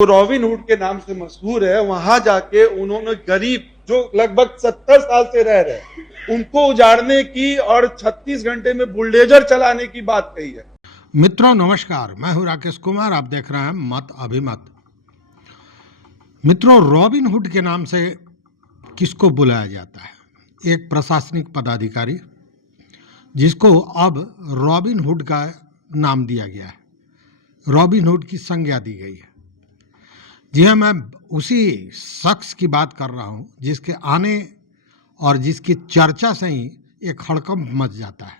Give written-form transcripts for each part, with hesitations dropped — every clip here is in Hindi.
रॉबिनहुड के नाम से मशहूर है, वहां जाके उन्होंने गरीब जो लगभग 70 साल से रह रहे हैं उनको उजाड़ने की और 36 घंटे में बुलडोजर चलाने की बात कही है। मित्रों नमस्कार, मैं हूं राकेश कुमार। आप देख रहे हैं मत अभिमत। मित्रों, रॉबिनहुड के नाम से किसको बुलाया जाता है? एक प्रशासनिक पदाधिकारी जिसको अब रॉबिनहुड का नाम दिया गया है, रॉबिनहुड की संज्ञा दी गई है। जी हाँ, मैं उसी शख्स की बात कर रहा हूं जिसके आने और जिसकी चर्चा से ही एक हड़कंप मच जाता है।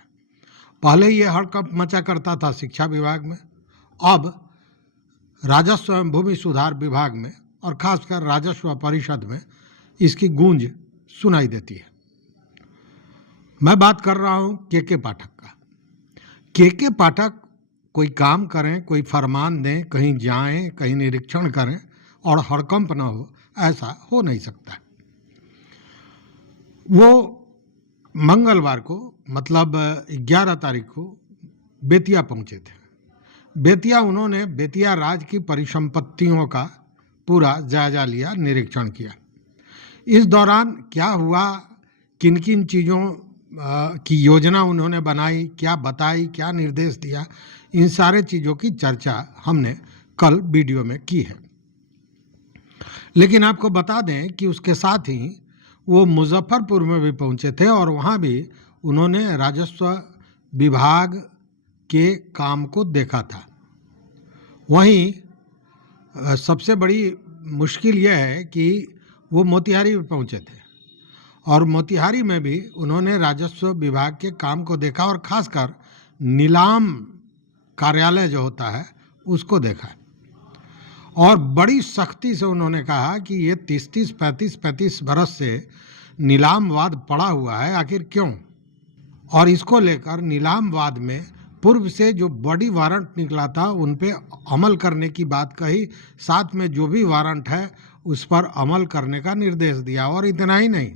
पहले ये हड़कंप मचा करता था शिक्षा विभाग में, अब राजस्व एवं भूमि सुधार विभाग में और खासकर राजस्व परिषद में इसकी गूंज सुनाई देती है। मैं बात कर रहा हूं के पाठक का। के पाठक कोई काम करें, कोई फरमान दें, कहीं जाएं, कहीं निरीक्षण करें और हड़कंप ना हो, ऐसा हो नहीं सकता। वो मंगलवार को मतलब 11 तारीख को बेतिया पहुंचे थे। बेतिया उन्होंने बेतिया राज की परिसंपत्तियों का पूरा जायजा लिया, निरीक्षण किया। इस दौरान क्या हुआ, किन किन चीज़ों की योजना उन्होंने बनाई, क्या बताई, क्या निर्देश दिया, इन सारे चीज़ों की चर्चा हमने कल वीडियो में की है। लेकिन आपको बता दें कि उसके साथ ही वो मुजफ्फरपुर में भी पहुंचे थे और वहाँ भी उन्होंने राजस्व विभाग के काम को देखा था। वहीं सबसे बड़ी मुश्किल यह है कि वो मोतिहारी में पहुंचे थे और मोतिहारी में भी उन्होंने राजस्व विभाग के काम को देखा और खासकर नीलाम कार्यालय जो होता है उसको देखा और बड़ी सख्ती से उन्होंने कहा कि ये 30-30, 35-35 बरस से नीलामवाद पड़ा हुआ है, आखिर क्यों? और इसको लेकर नीलामवाद में पूर्व से जो बॉडी वारंट निकला था उन पे अमल करने की बात कही, साथ में जो भी वारंट है उस पर अमल करने का निर्देश दिया। और इतना ही नहीं,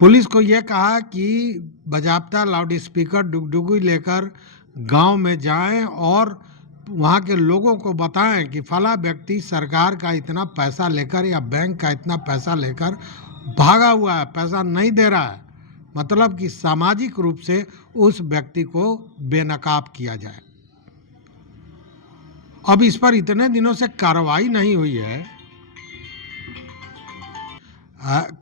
पुलिस को यह कहा कि बाजाप्ता लाउड स्पीकर डुगडुगी लेकर गांव में जाएं और वहाँ के लोगों को बताएं कि फला व्यक्ति सरकार का इतना पैसा लेकर या बैंक का इतना पैसा लेकर भागा हुआ है, पैसा नहीं दे रहा है। मतलब कि सामाजिक रूप से उस व्यक्ति को बेनकाब किया जाए। अब इस पर इतने दिनों से कार्रवाई नहीं हुई है,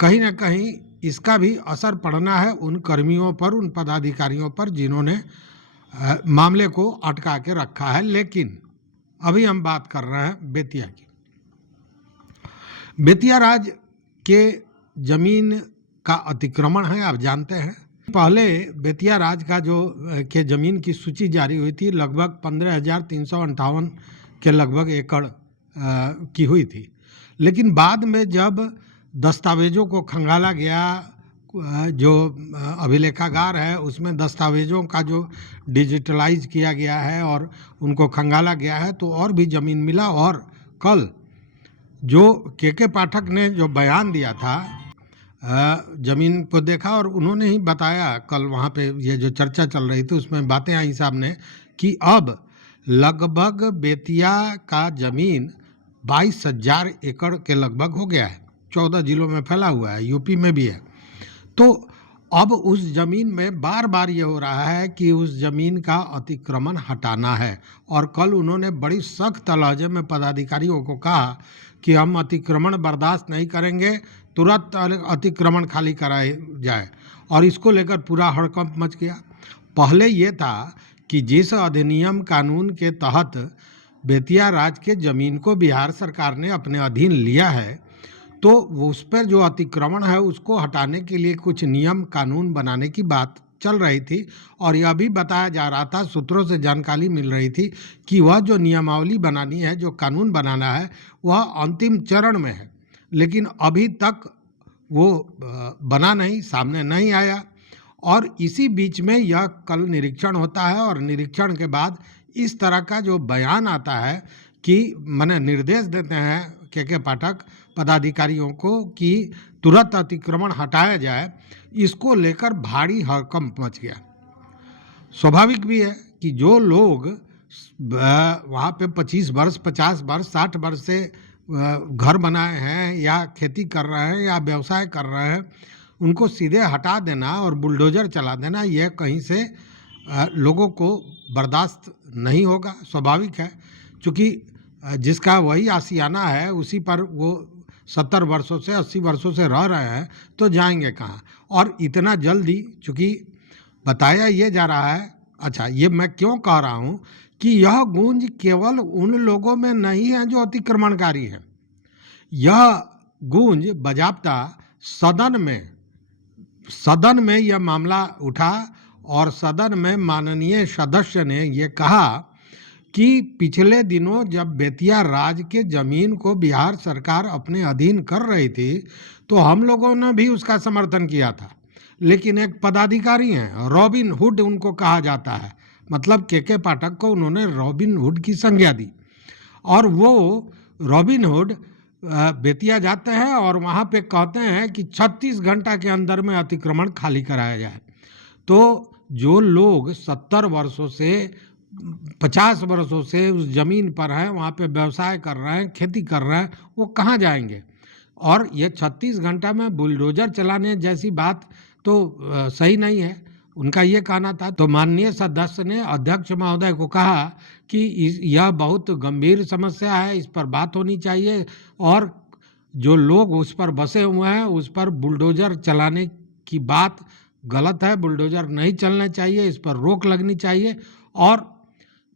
कहीं ना कहीं इसका भी असर पड़ना है उन कर्मियों पर, उन पदाधिकारियों पर जिन्होंने मामले को अटका के रखा है। लेकिन अभी हम बात कर रहे हैं बेतिया की। बेतिया राज के जमीन का अतिक्रमण है, आप जानते हैं। पहले बेतिया राज का जो के जमीन की सूची जारी हुई थी, लगभग 15,358 के लगभग एकड़ की हुई थी। लेकिन बाद में जब दस्तावेजों को खंगाला गया, जो अभिलेखागार है उसमें दस्तावेजों का जो डिजिटलाइज किया गया है और उनको खंगाला गया है, तो और भी ज़मीन मिला। और कल जो के पाठक ने जो बयान दिया था, ज़मीन को देखा और उन्होंने ही बताया, कल वहाँ पे ये जो चर्चा चल रही थी उसमें बातें आई सामने कि अब लगभग बेतिया का ज़मीन 22,000 एकड़ के लगभग हो गया है। 14 जिलों में फैला हुआ है, यूपी में भी है। तो अब उस ज़मीन में बार बार ये हो रहा है कि उस ज़मीन का अतिक्रमण हटाना है। और कल उन्होंने बड़ी सख्त लहजे में पदाधिकारियों को कहा कि हम अतिक्रमण बर्दाश्त नहीं करेंगे, तुरंत अतिक्रमण खाली कराया जाए। और इसको लेकर पूरा हड़कंप मच गया। पहले ये था कि जिस अधिनियम कानून के तहत बेतिया राज के ज़मीन को बिहार सरकार ने अपने अधीन लिया है, तो उस पर जो अतिक्रमण है उसको हटाने के लिए कुछ नियम कानून बनाने की बात चल रही थी। और यह भी बताया जा रहा था, सूत्रों से जानकारी मिल रही थी कि वह जो नियमावली बनानी है, जो कानून बनाना है, वह अंतिम चरण में है। लेकिन अभी तक वो बना नहीं, सामने नहीं आया। और इसी बीच में यह कल निरीक्षण होता है और निरीक्षण के बाद इस तरह का जो बयान आता है कि माने निर्देश देते हैं के पाठक पदाधिकारियों को कि तुरंत अतिक्रमण हटाया जाए, इसको लेकर भारी हड़कंप मच गया। स्वाभाविक भी है कि जो लोग वहाँ पे 25 वर्ष, 50 वर्ष, 60 वर्ष से घर बनाए हैं या खेती कर रहे हैं या व्यवसाय कर रहे हैं, उनको सीधे हटा देना और बुलडोजर चला देना, यह कहीं से लोगों को बर्दाश्त नहीं होगा। स्वाभाविक है, क्योंकि जिसका वही आशियाना है उसी पर वो 70 वर्षों से 80 वर्षों से रह रहे हैं, तो जाएंगे कहाँ। और इतना जल्दी, चूँकि बताया ये जा रहा है, अच्छा ये मैं क्यों कह रहा हूँ कि यह गूंज केवल उन लोगों में नहीं है जो अतिक्रमणकारी हैं, यह गूंज बजाबता सदन में यह मामला उठा और सदन में माननीय सदस्य ने ये कहा कि पिछले दिनों जब बेतिया राज के जमीन को बिहार सरकार अपने अधीन कर रही थी तो हम लोगों ने भी उसका समर्थन किया था, लेकिन एक पदाधिकारी हैं, रॉबिन हुड उनको कहा जाता है, मतलब के पाठक को उन्होंने रॉबिन हुड की संज्ञा दी, और वो रॉबिन हुड बेतिया जाते हैं और वहाँ पे कहते हैं कि 36 घंटा के अंदर में अतिक्रमण खाली कराया जाए। तो जो लोग 70 वर्षों से 50 वर्षों से उस जमीन पर हैं, वहाँ पे व्यवसाय कर रहे हैं, खेती कर रहे हैं, वो कहाँ जाएंगे। और ये 36 घंटा में बुलडोजर चलाने जैसी बात तो सही नहीं है, उनका ये कहना था। तो माननीय सदस्य ने अध्यक्ष महोदय को कहा कि यह बहुत गंभीर समस्या है, इस पर बात होनी चाहिए और जो लोग उस पर बसे हुए हैं उस पर बुलडोजर चलाने की बात गलत है, बुलडोजर नहीं चलना चाहिए, इस पर रोक लगनी चाहिए। और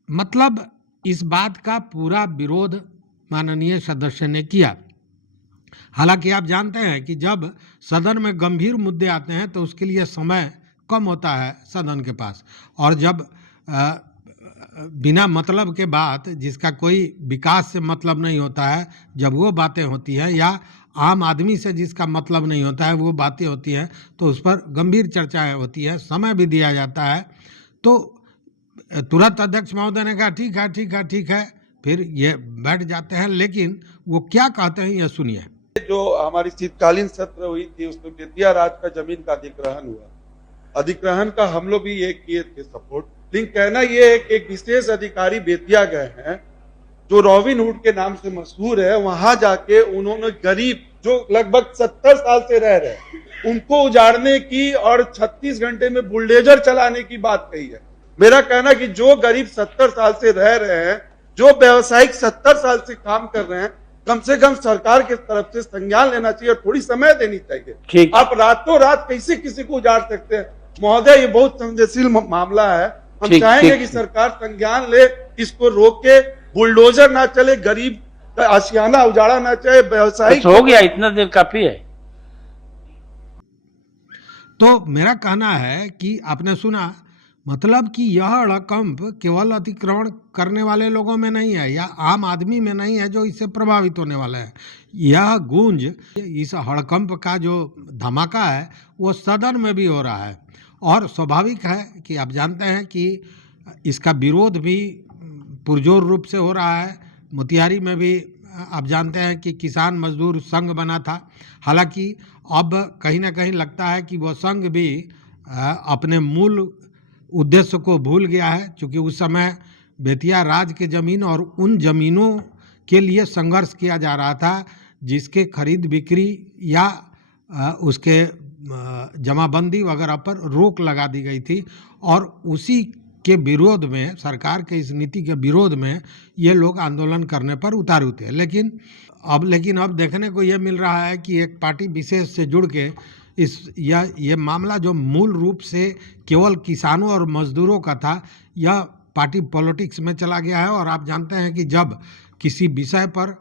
मतलब इस बात का पूरा विरोध माननीय सदस्य ने किया। हालांकि आप जानते हैं कि जब सदन में गंभीर मुद्दे आते हैं तो उसके लिए समय कम होता है सदन के पास, और जब बिना मतलब के बात, जिसका कोई विकास से मतलब नहीं होता है, जब वो बातें होती हैं या आम आदमी से जिसका मतलब नहीं होता है वो बातें होती हैं, तो उस पर गंभीर चर्चाएं होती है, समय भी दिया जाता है। तो तुरंत अध्यक्ष महोदय ने कहा ठीक है ठीक है ठीक है, फिर ये बैठ जाते हैं। लेकिन वो क्या कहते हैं ये सुनिए। जो हमारी शीतकालीन सत्र हुई थी उसमें बेतिया राज का जमीन का अधिग्रहण हुआ, अधिग्रहण का हम लोग भी ये किए थे सपोर्ट, लेकिन कहना ये है कि एक विशेष अधिकारी बेतिया गए हैं जो रॉबिन हुड के नाम से मशहूर है, वहां जाके उन्होंने गरीब जो लगभग 70 साल से रह रहे हैं उनको उजाड़ने की और 36 घंटे में बुलडोजर चलाने की बात कही है। मेरा कहना कि जो गरीब 70 साल से रह रहे हैं, जो व्यावसायिक 70 साल से काम कर रहे हैं, कम से कम सरकार की तरफ से संज्ञान लेना चाहिए और थोड़ी समय देनी चाहिए। आप रातों रात कैसे किसी को उजाड़ सकते हैं महोदय, ये बहुत संवेदनशील मामला है। हम चाहेंगे कि सरकार संज्ञान ले, इसको रोके, बुलडोजर ना चले, गरीब का आशियाना उजाड़ा ना चाहे, व्यवसायिक हो गया, इतना देर काफी है। तो मेरा कहना है कि आपने सुना, मतलब कि यह हड़कंप केवल अतिक्रमण करने वाले लोगों में नहीं है या आम आदमी में नहीं है जो इससे प्रभावित होने वाला है। यह गूंज, इस हड़कंप का जो धमाका है वो सदन में भी हो रहा है, और स्वाभाविक है कि आप जानते हैं कि इसका विरोध भी पुरजोर रूप से हो रहा है। मोतिहारी में भी आप जानते हैं कि किसान मजदूर संघ बना था, हालांकि अब कहीं ना कहीं लगता है कि वह संघ भी अपने मूल उद्देश्य को भूल गया है, क्योंकि उस समय बेतिया राज के ज़मीन और उन ज़मीनों के लिए संघर्ष किया जा रहा था जिसके खरीद बिक्री या उसके जमाबंदी वगैरह पर रोक लगा दी गई थी, और उसी के विरोध में, सरकार के इस नीति के विरोध में ये लोग आंदोलन करने पर उतारू थे। लेकिन अब देखने को ये मिल रहा है कि एक पार्टी विशेष से जुड़ के ये मामला जो मूल रूप से केवल किसानों और मजदूरों का था, यह पार्टी पॉलिटिक्स में चला गया है। और आप जानते हैं कि जब किसी विषय पर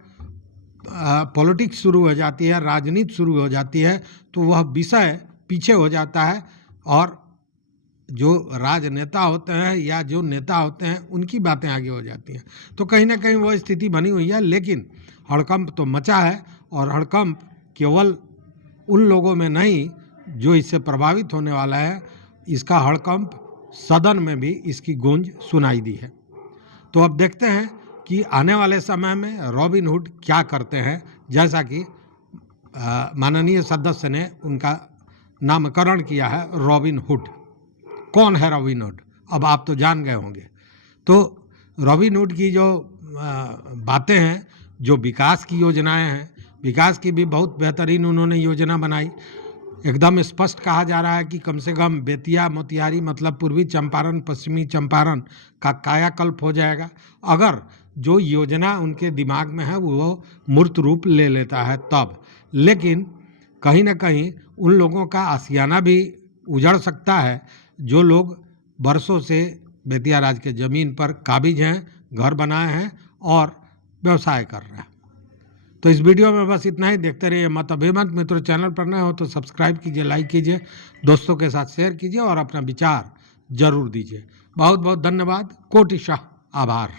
पॉलिटिक्स शुरू हो जाती है, राजनीति शुरू हो जाती है, तो वह विषय पीछे हो जाता है और जो राजनेता होते हैं या जो नेता होते हैं उनकी बातें आगे हो जाती हैं। तो कहीं ना कहीं वो स्थिति बनी हुई है। लेकिन हड़कंप तो मचा है, और हड़कंप केवल उन लोगों में नहीं जो इससे प्रभावित होने वाला है, इसका हड़कंप सदन में भी इसकी गूंज सुनाई दी है। तो अब देखते हैं कि आने वाले समय में रॉबिन हुड क्या करते हैं, जैसा कि माननीय सदस्य ने उनका नामकरण किया है रॉबिन हुड। कौन है रॉबिन हुड, अब आप तो जान गए होंगे। तो रॉबिनहुड की जो बातें हैं, जो विकास की योजनाएं हैं, विकास की भी बहुत बेहतरीन उन्होंने योजना बनाई। एकदम स्पष्ट कहा जा रहा है कि कम से कम बेतिया मोतिहारी मतलब पूर्वी चंपारण पश्चिमी चंपारण का कायाकल्प हो जाएगा अगर जो योजना उनके दिमाग में है वो मूर्त रूप ले लेता है तब। लेकिन कहीं ना कहीं उन लोगों का आशियाना भी उजड़ सकता है जो लोग बरसों से बेतिया राज के ज़मीन पर काबिज हैं, घर बनाए हैं और व्यवसाय कर रहे हैं। तो इस वीडियो में बस इतना ही। देखते रहिए मत अभिमत। मित्रों, चैनल पर नए हो तो सब्सक्राइब कीजिए, लाइक कीजिए, दोस्तों के साथ शेयर कीजिए और अपना विचार जरूर दीजिए। बहुत बहुत धन्यवाद। कोटिशाह आभार।